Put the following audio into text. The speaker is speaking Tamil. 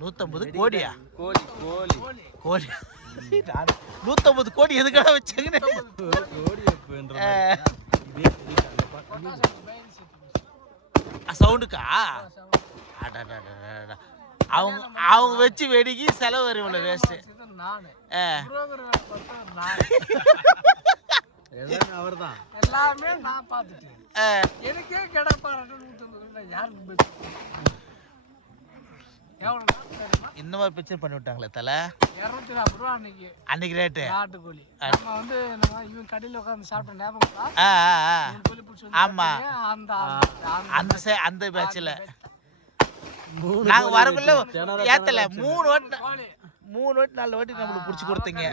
150 கோடியா? கோழி கோழி கோழி 150 கோடி எதுக்காக வச்சாங்கன்னு சவுண்டுக்கா? அவங்க அவங்க வச்சு வெடிக்கி செலவு வரும் இவ்வளோ வேஸ்ட்டு. அவர்தான் எல்லாமே நான் பார்த்துட்டேன். எனக்கே கிடப்பாரு இந்த மாதிரி பிக்சர் பண்ணி விட்டாங்களே தலை. 240 ரூபா அன்னைக்கு ரேட்டு நாட்டுக்கோழி. நம்ம வந்து இவன் கடையில் உட்காந்து சாப்பிட்ட ஞாபகம். ஆமா அந்த பேட்சில் நாங்கள் வரக்குள்ள ஏத்தல 3 வாட்டி 4 வாட்டி நம்மளுக்கு பிடிச்சி கொடுத்தீங்க.